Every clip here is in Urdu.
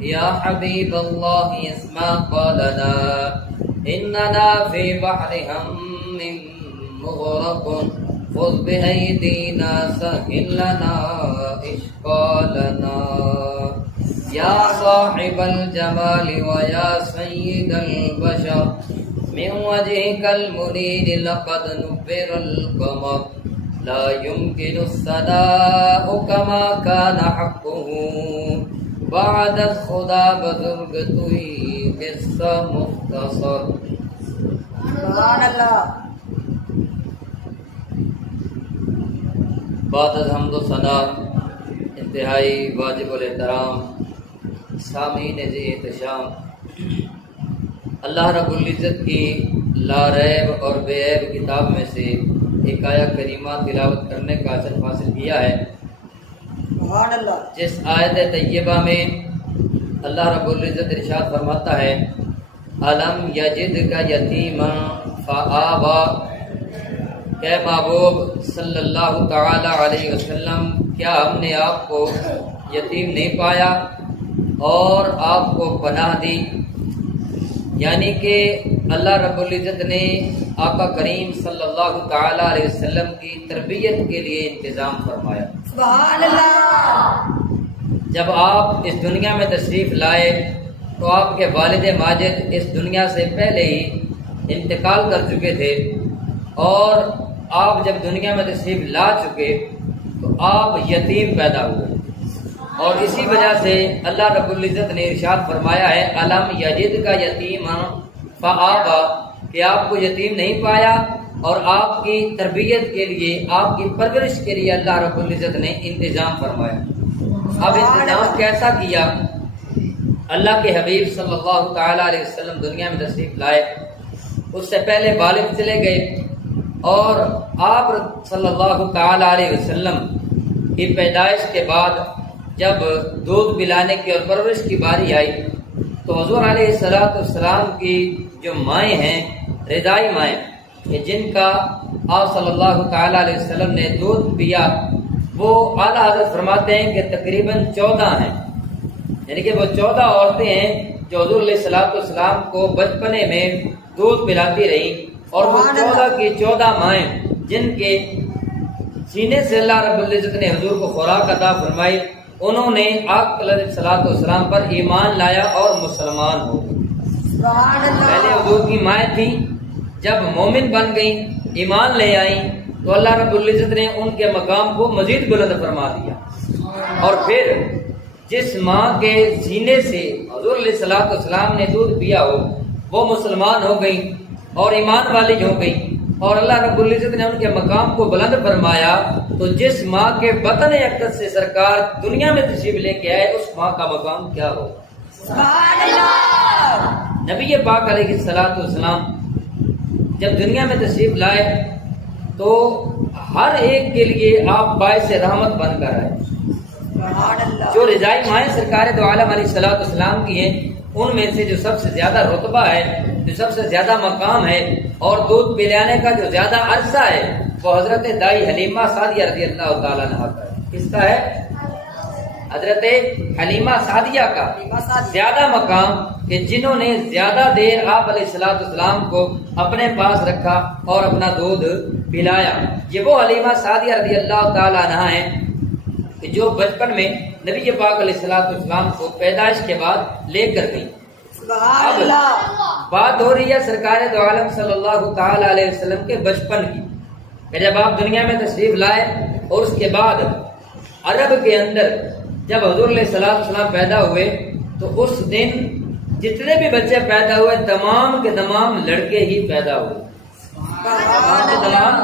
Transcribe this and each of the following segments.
يا حبيب الله اسمع قالنا إننا في بحر هم مغرق خذ بأيدينا سهل لنا إشكالنا يا صاحب الجمال ويا سيد البشر من وجهك المنير لقد نبر القمر لا يمكن الثناء كما كان حقه بعد خدا بزرگ توئی قصہ مختصر. سبحان اللہ. بعد از حمد و ثنا انتہائی واجب الاحترام سامعین ذی احتشام، اللہ رب العزت کی لا ریب اور بے عیب کتاب میں سے ایک آیت کریمہ تلاوت کرنے کا شرف حاصل کیا ہے، سبحان اللہ. جس آیت طیبہ میں اللہ رب العزت ارشاد فرماتا ہے الم یجدک یتیما فآویٰ، کہ محبوب صلی اللہ تعالی علیہ وسلم کیا ہم نے آپ کو یتیم نہیں پایا اور آپ کو پناہ دی؟ یعنی کہ اللہ رب العزت نے آقا کریم صلی اللہ تعالی علیہ وسلم کی تربیت کے لیے انتظام فرمایا. سبحان اللہ. جب آپ اس دنیا میں تشریف لائے تو آپ کے والد ماجد اس دنیا سے پہلے ہی انتقال کر چکے تھے، اور آپ جب دنیا میں تشریف لا چکے تو آپ یتیم پیدا ہوئے، اور اسی وجہ سے اللہ رب العزت نے ارشاد فرمایا ہے الم یجدک یتیما فآویٰ، کہ آپ کو یتیم نہیں پایا اور آپ کی تربیت کے لیے، آپ کی پرورش کے لیے اللہ رب العزت نے انتظام فرمایا. اب انتظام کیسا کیا؟ اللہ کے حبیب صلی اللہ تعالی علیہ وسلم دنیا میں تشریف لائے، اس سے پہلے والد چلے گئے، اور آپ صلی اللہ تعالی علیہ وسلم کی پیدائش کے بعد جب دودھ پلانے کی اور پرورش کی باری آئی تو حضور علیہ السلام کی جو مائیں ہیں، رضائی مائیں، جن کا آپ صلی اللہ تعالی علیہ وسلم نے دودھ پیا، وہ اعلیٰ حضرت فرماتے ہیں کہ تقریباً 14 ہیں. یعنی کہ وہ 14 عورتیں ہیں جو حضور علیہ السلام کو بچپنے میں دودھ پلاتی رہیں، اور وہ 14 کی 14 مائیں جن کے سینے سے اللہ رب العزت نے حضور کو خوراک عطا فرمائی، انہوں نے آقا علیہ السلام پر ایمان لایا اور مسلمان ہو گئے. پہلے حضور کی مائیں تھیں، جب مومن بن گئیں، ایمان لے آئیں، تو اللہ رب العزت نے ان کے مقام کو مزید بلند فرما دیا. اور پھر جس ماں کے سینے سے حضور علیہ السلام نے دودھ پیا ہو، وہ مسلمان ہو گئی اور ایمان والی ہو گئی، اور اللہ رب العزت نے ان کے مقام کو بلند فرمایا. تو جس ماں کے بطن اقدس سے سرکار دنیا میں تشریف لے کے آئے، اس ماں کا مقام کیا ہو؟ سبحان اللہ. نبی پاک علیہ السلام جب دنیا میں تشریف لائے تو ہر ایک کے لیے آپ باعث رحمت بن کر آئے. سبحان اللہ. جو رضائی مائیں سرکار دو عالم علیہ السلام کی ہیں، ان میں سے جو سب سے زیادہ رتبہ ہے، جو سب سے زیادہ مقام ہے اور دودھ پلانے کا جو زیادہ عرصہ ہے، وہ حضرت دائی حلیمہ سعدیہ رضی اللہ تعالیٰ عنہا کا ہے. کس کا ہے؟ حضرت حلیمہ سعدیہ کا زیادہ مقام، کہ جنہوں نے زیادہ دیر آپ علیہ السلام کو اپنے پاس رکھا اور اپنا دودھ پلایا. یہ وہ حلیمہ سعدیہ رضی اللہ تعالیٰ عنہا ہیں کہ جو بچپن میں نبی پاک علیہ السلام کو پیدائش کے بعد لے کر گئی. سبحان اللہ. بات ہو رہی ہے سرکار دو عالم صلی اللہ تعالی علیہ وسلم کے بچپن کی، کہ جب آپ دنیا میں تشریف لائے، اور اس کے بعد عرب کے اندر جب حضور علیہ السلام پیدا ہوئے تو اس دن جتنے بھی بچے پیدا ہوئے تمام کے تمام لڑکے ہی پیدا ہوئے. تمام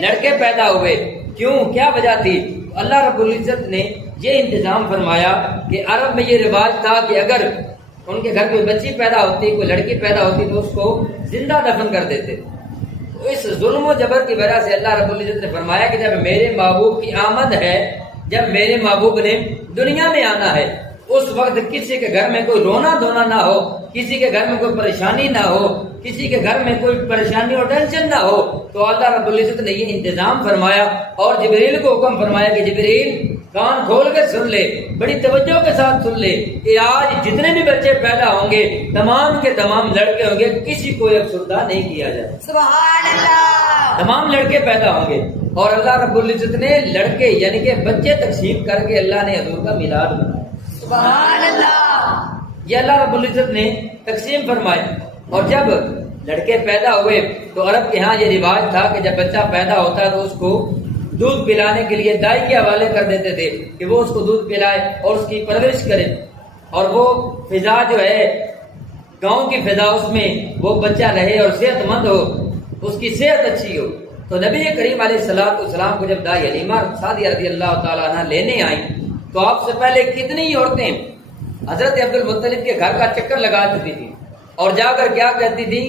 لڑکے پیدا ہوئے. کیوں؟ کیا وجہ تھی؟ اللہ رب العزت نے یہ انتظام فرمایا کہ عرب میں یہ رواج تھا کہ اگر ان کے گھر کوئی بچی پیدا ہوتی، کوئی لڑکی پیدا ہوتی، تو اس کو زندہ دفن کر دیتے. تو اس ظلم و جبر کی وجہ سے اللہ رب العزت نے فرمایا کہ جب میرے محبوب کی آمد ہے، جب میرے محبوب نے دنیا میں آنا ہے، اس وقت کسی کے گھر میں کوئی رونا دھونا نہ ہو، کسی کے گھر میں کوئی پریشانی نہ ہو، کسی کے گھر میں کوئی پریشانی اور ٹینشن نہ ہو، تو اللہ رب العزت نے یہ انتظام فرمایا اور جبریل کو حکم فرمایا کہ جبریل کان کھول کے سن لے، بڑی توجہ کے ساتھ سن لے کہ آج جتنے بھی بچے پیدا ہوں گے تمام کے تمام لڑکے ہوں گے، کسی کو افسردہ نہیں کیا جائے، سبحان اللہ، تمام لڑکے پیدا ہوں گے۔ اور اللہ رب العزت نے لڑکے یعنی کہ بچے تقسیم کر کے اللہ نے حضور کا میلاد بنایا، سبحان اللہ، یہ اللہ رب العزت نے تقسیم فرمائے۔ اور جب لڑکے پیدا ہوئے تو عرب کے ہاں یہ رواج تھا کہ جب بچہ پیدا ہوتا ہے تو اس کو دودھ پلانے کے لیے دائی کے حوالے کر دیتے تھے کہ وہ اس کو دودھ پلائے اور اس کی پرورش کرے، اور وہ فضا جو ہے گاؤں کی فضا، اس میں وہ بچہ رہے اور صحت مند ہو، اس کی صحت اچھی ہو۔ تو نبی کریم علیہ السلام کو جب دائی حلیمہ سعدیہ رضی اللہ تعالیٰ عنہ لینے آئیں تو آپ سے پہلے کتنی عورتیں حضرت عبد المطلب کے گھر کا چکر لگا چکی تھی اور جا کر کیا کہتی تھی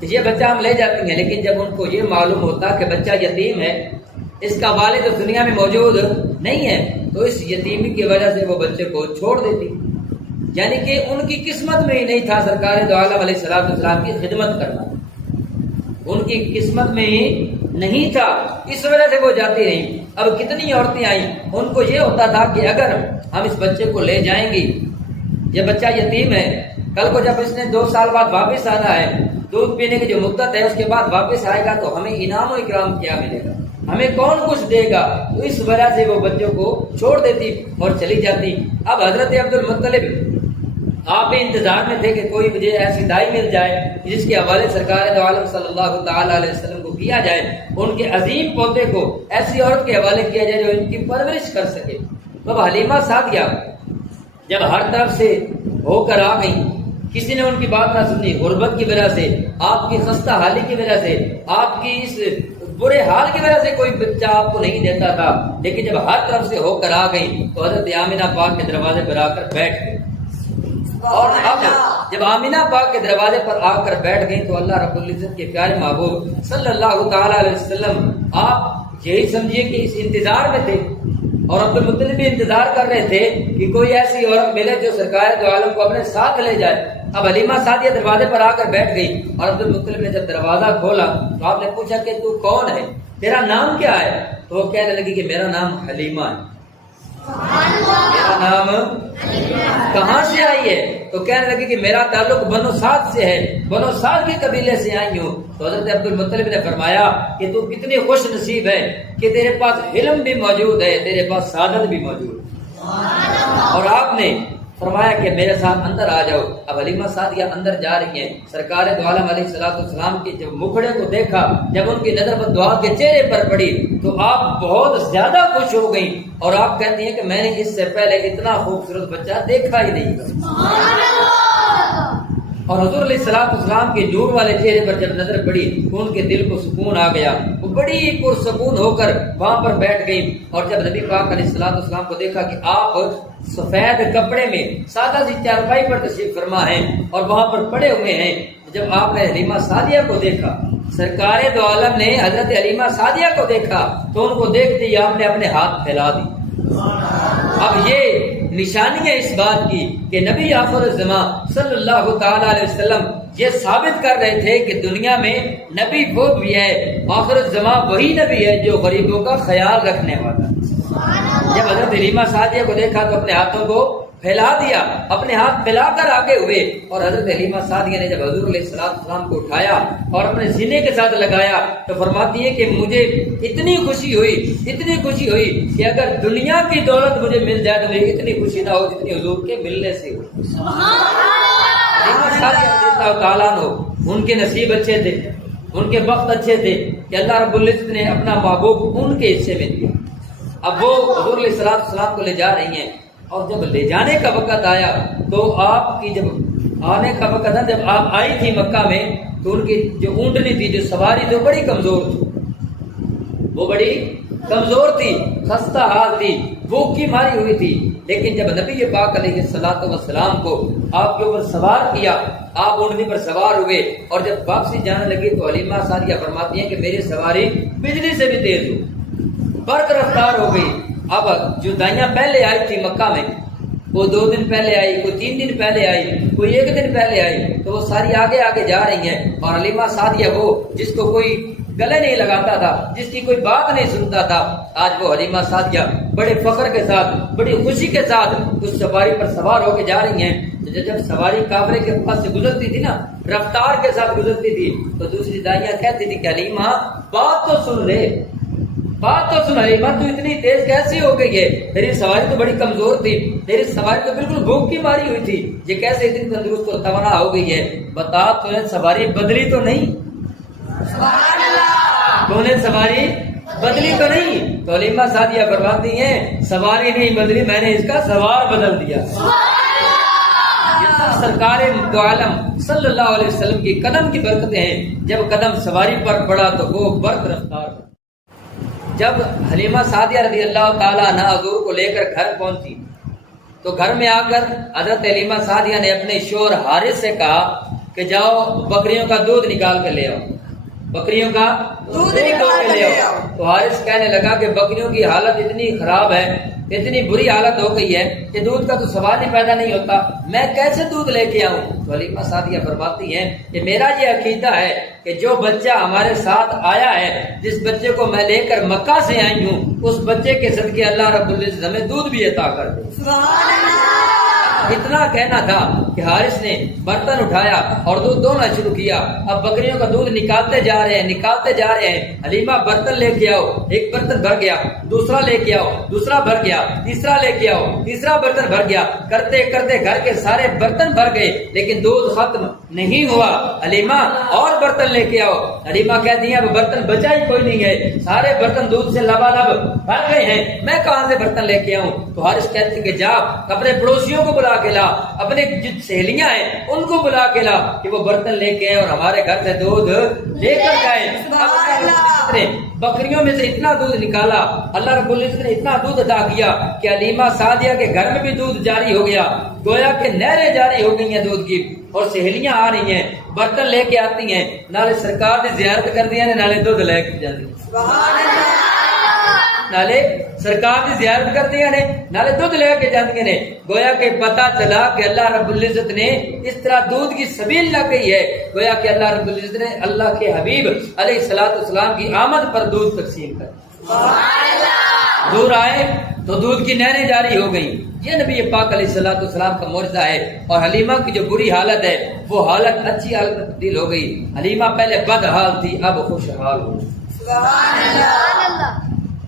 کہ یہ بچہ ہم لے جاتی ہیں، لیکن جب ان کو یہ معلوم ہوتا کہ بچہ یتیم ہے، اس کا والد اس دنیا میں موجود نہیں ہے، تو اس یتیمی کی وجہ سے وہ بچے کو چھوڑ دیتی، یعنی کہ ان کی قسمت میں ہی نہیں تھا سرکار دو عالم علیہ السلام کی خدمت کرنا، ان کی قسمت میں ہی نہیں تھا، اس وجہ سے وہ جاتی رہیں۔ اب کتنی عورتیں آئیں، ان کو یہ ہوتا تھا کہ اگر ہم اس بچے کو لے جائیں گی، یہ بچہ یتیم ہے، کل کو جب اس نے 2 سال بعد واپس آنا ہے، دودھ پینے کی جو مدت ہے اس کے بعد واپس آئے گا تو ہمیں انعام و اکرام کیا ملے گا، ہمیں کون کچھ دے گا، تو اس وجہ سے وہ بچوں کو چھوڑ دیتی اور چلی جاتی۔ اب حضرت عبد المطلب آپ بھی انتظار میں تھے کہ کوئی مجھے ایسی دائی مل جائے جس کے حوالے سرکار دو عالم صلی اللہ تعالی علیہ وسلم کو کیا جائے، ان کے عظیم پودے کو ایسی عورت کے حوالے کیا جائے جو ان کی پرورش کر سکے۔ تو حلیمہ سعدیہ جب ہر طرف سے ہو کر آ گئی، کسی نے ان کی بات نہ سنی، غربت کی وجہ سے، آپ کی خستہ حالی کی وجہ سے، آپ کی اس برے حال کی وجہ سے کوئی بچہ آپ کو نہیں دیتا تھا، لیکن جب ہر طرف سے ہو کر آ گئی تو حضرت آمنہ پاک کے دروازے پر آ کر بیٹھ گئی، اور اب جب آمنہ پاک کے دروازے پر آ کر بیٹھ گئی تو اللہ رب العزت کے پیارے محبوب صلی اللہ تعالی علیہ وسلم آپ یہی سمجھیے کہ اس انتظار میں تھے، اور عبد المطلب بھی انتظار کر رہے تھے کہ کوئی ایسی عورت ملے جو سرکار دو عالم کو اپنے ساتھ لے جائے۔ اب حلیمہ سعدیہ دروازے پر آ کر بیٹھ گئی اور عبد المطلب نے جب دروازہ کھولا تو آپ نے پوچھا کہ تو کون ہے، تیرا نام کیا ہے؟ تو وہ کہنے لگی کہ میرا نام حلیمہ ہے۔ میرا نام کہاں سے آئی ہے؟ تو کہنے لگی کہ میرا تعلق بنو سعد سے ہے، بنو سعد کے قبیلے سے آئی ہوں۔ تو حضرت عبد المطلب نے فرمایا کہ تو کتنی خوش نصیب ہے کہ تیرے پاس علم بھی موجود ہے، تیرے پاس سعادت بھی موجود ہے۔ اور آپ نے فرمایا کہ میرے ساتھ اندر آ جاؤ۔ اب حلیمہ سعدیہ اندر جا رہی ہیں، سرکار دو عالم علیہ السلام کے جب مکھڑے کو دیکھا، جب ان کی نظر بددعا کے چہرے پر پڑی تو آپ بہت زیادہ خوش ہو گئیں، اور آپ کہتی ہیں کہ میں نے اس سے پہلے اتنا خوبصورت بچہ دیکھا ہی نہیں تھا۔ اور حضور علیہ السلام کے نور والے چہرے پر جب نظر پڑی تو ان کے دل کو سکون آ گیا، وہ بڑی پرسکون ہو کر وہاں پر بیٹھ گئی۔ اور جب نبی پاک علیہ السلام کو دیکھا کہ آپ سفید کپڑے میں سادہ سی چارپائی پر تشریف فرما ہیں اور وہاں پر پڑے ہوئے ہیں، جب آپ نے حلیمہ سعدیہ کو دیکھا، سرکار دو عالم نے حضرت حلیمہ سعدیہ کو دیکھا تو ان کو دیکھتے ہی آپ نے اپنے ہاتھ پھیلا دی۔ اب یہ نشانی ہے اس بات کی کہ نبی آخر الزمان صلی اللہ تعالی علیہ وسلم یہ ثابت کر رہے تھے کہ دنیا میں نبی وہ بھی ہے، آخر الزمان وہی نبی ہے جو غریبوں کا خیال رکھنے والا۔ جب حضرت حلیمہ سعدیہ کو دیکھا تو اپنے ہاتھوں کو پھیلا دیا، اپنے ہاتھ پھیلا کر آگے ہوئے، اور حضرت حلیمہ سعدیہ نے جب حضور علیہ السلام کو اٹھایا اور اپنے سینے کے ساتھ لگایا تو فرماتی ہے کہ مجھے اتنی خوشی ہوئی کہ اگر دنیا کی دولت مجھے مل جائے تو مجھے اتنی خوشی نہ ہو جتنی حضور کے ملنے سے ہوئی۔ حلیمہ سعدیہ رضی اللہ تعالیٰ عنہ، ان کے نصیب اچھے تھے، ان کے وقت اچھے تھے کہ اللہ رب العزت نے اپنا محبوب ان کے حصے میں دیا۔ اب وہ حضور علیہ السلام کو لے جا رہی ہیں، اور جب لے جانے کا وقت آیا تو آپ کی جب آنے کا وقت تھا، جب آپ آئی تھی مکہ میں تو ان کی جو اونٹنی تھی، جو سواری تھی، بڑی کمزور تھی، وہ بڑی کمزور تھی، خستہ حال تھی، بھوک کی ماری ہوئی تھی۔ لیکن جب نبی پاک علیہ السلام کو آپ کے اوپر سوار کیا، آپ اونٹنی پر سوار ہوئے اور جب واپسی جانے لگی تو حلیمہ سعدیہ فرماتی ہیں کہ میری سواری بجلی سے بھی تیز ہو، برق رفتار ہو گئی۔ اب جو دائیاں پہلے آئی تھی مکہ میں وہ 2 دن پہلے آئی، کوئی 3 دن پہلے آئی، کوئی 1 دن پہلے آئی، تو وہ ساری آگے آگے جا رہی ہیں۔ اور حلیمہ سعدیہ وہ جس کو کوئی گلے نہیں لگاتا تھا، جس کی کوئی بات نہیں سنتا تھا، آج وہ حلیمہ سعدیہ بڑے فخر کے ساتھ، بڑی خوشی کے ساتھ اس سواری پر سوار ہو کے جا رہی ہیں۔ جب سواری کافرے کے پاس سے گزرتی تھی نا، رفتار کے ساتھ گزرتی تھی، تو دوسری دائیاں کہتی تھی کہ حلیمہ بات تو سن لے، بات تو سن حلیمہ، تو اتنی تیز کیسی ہو گئی ہے؟ تیری سواری تو بڑی کمزور تھی، تیری سواری تو بالکل بھوک کی ماری ہوئی تھی، یہ کیسے اتنی تندرست اور توانا ہو گئی ہے؟ بتا تو نے سواری بدلی تو نہیں؟ سبحان اللہ۔ تو نے سواری بدلی تو نہیں؟ تو حلیمہ سعدیہ فرماتی ہیں سواری نہیں بدلی، میں نے اس کا سوار بدل دیا۔ سرکار دو عالم صلی اللہ علیہ وسلم کی قدم کی برکتیں ہیں، جب قدم سواری پر پڑا تو وہ برق رفتار۔ جب حلیمہ سعدیہ رضی اللہ تعالیٰ عنہ حضور کو لے کر گھر پہنچی تو گھر میں آ کر حضرت حلیمہ سعدیہ نے اپنے شوہر حارث سے کہا کہ جاؤ بکریوں کا دودھ نکال کے لے آؤ، بکریوں کا دودھ نکال کے لے آؤ۔ تو حارث کہنے لگا کہ بکریوں کی حالت اتنی خراب ہے، اتنی بری حالت ہو گئی ہے کہ دودھ کا تو سوال ہی پیدا نہیں ہوتا، میں کیسے دودھ لے کے آؤں؟ تو حلیمہ سعدیہ فرماتی ہیں کہ میرا یہ عقیدہ ہے کہ جو بچہ ہمارے ساتھ آیا ہے، جس بچے کو میں لے کر مکہ سے آئی ہوں، اس بچے کے صدقے اللہ رب العزت ہمیں دودھ بھی عطا کر دے۔ سبحان اللہ۔ اتنا کہنا تھا کہ حارث نے برتن اٹھایا اور دودھ دونا شروع کیا۔ اب بکریوں کا دودھ نکالتے جا رہے ہیں، نکالتے جا رہے ہیں۔ حلیمہ برتن لے کے آؤ، ایک برتن بھر گیا، دوسرا لے کے آؤ، دوسرا بھر گیا، تیسرا لے کے آؤ، تیسرا برتن بھر گیا، کرتے کرتے گھر کے سارے برتن بھر گئے، لیکن دودھ ختم نہیں ہوا۔ حلیمہ اور برتن لے کے آؤ۔ حلیمہ کہتی ہیں اب برتن بچا ہی کوئی نہیں ہے، سارے برتن دودھ سے لبالب بھر گئے ہیں، میں کہاں سے برتن لے کے آؤں؟ تو حارث کہتے ہیں کہ جا اپنے پڑوسیوں کو بلا کے لا، اپنے جو سہیلیاں ہیں ان کو بلا کے لا کہ وہ برتن لے کے آئے اور ہمارے گھر سے دودھ لے کر جائیں۔ بکریوں میں سے اتنا دودھ نکالا، اللہ رب العزت نے اتنا دودھ عطا کیا کہ حلیمہ سعدیہ کے گھر میں بھی دودھ جاری ہو گیا، گویا کہ نہریں جاری ہو گئی ہیں دودھ کی۔ اور سہیلیاں آ رہی ہیں، برتن لے کے آتی ہیں، نالے سرکار نے زیارت کر دیا، نالے دودھ لے کے جاتی ہیں، نالے سرکار کی زیارت کرتی ہیں، نالے دودھ لے کے جاتی ہیں۔ گویا کہ پتہ چلا کہ اللہ رب العزت نے اس طرح دودھ کی سبیل لگ گئی ہے، گویا کہ اللہ رب العزت نے اللہ کے حبیب علیہ الصلوۃ والسلام کی آمد پر دودھ تقسیم کر دور آئے تو دودھ کی نہریں جاری ہو گئی۔ یہ نبی پاک علیہ الصلوۃ والسلام کا معجزہ ہے۔ اور حلیمہ کی جو بری حالت ہے وہ حالت اچھی حالت میں تبدیل ہو گئی۔ حلیمہ پہلے بد حال تھی، اب خوشحال ہو۔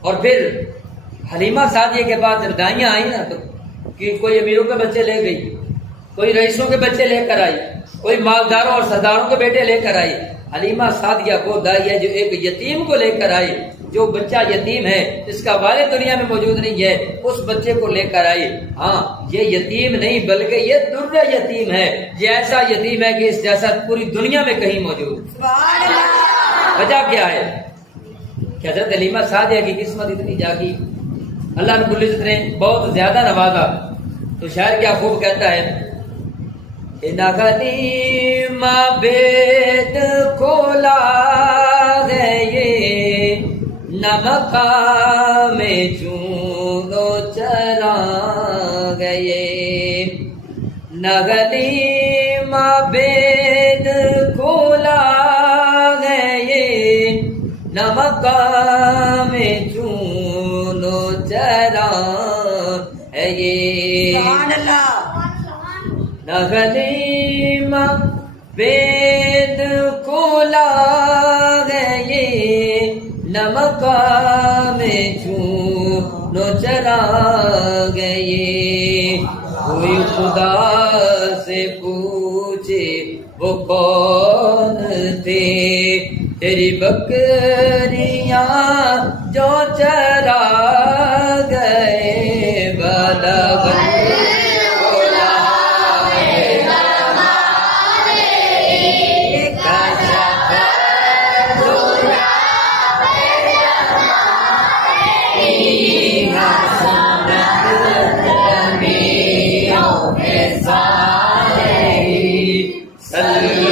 اور پھر حلیمہ سعدیہ کے پاس جب دائیاں آئی نا تو کوئی امیروں کے بچے لے گئی، کوئی رئیسوں کے بچے لے کر آئی، کوئی مالداروں اور سرداروں کے بیٹے لے کر آئی۔ حلیمہ سعدیہ وہ دائی ہے جو ایک یتیم کو لے کر آئی، جو بچہ یتیم ہے، جس کا والد دنیا میں موجود نہیں ہے، اس بچے کو لے کر آئی۔ ہاں یہ یتیم نہیں بلکہ یہ در یتیم ہے، یہ ایسا یتیم ہے کہ اس جیسا پوری دنیا میں کہیں موجود۔ وجہ کیا ہے کہ حضرت حلیمہ سعدیہ کی قسمت اتنی جاگی، اللہ رب العزت نے بہت زیادہ نوازا۔ تو شاعر کیا خوب کہتا ہے، حلیمہ بیت کھولا ہے یہ، نہ مقام چون و چرا گئے، نہ حلیمہ بیت کھولا ہے یہ، نہ مقام چون و چرا ہے یہ، نہ حلیمہ بیت کھولا ہے یہ، نہ مقام چون و چرا گئے۔ کوئی خدا سے پوچھے وہ کون تھے، تیری بکریاں جو چرا گئے، بلغ صلی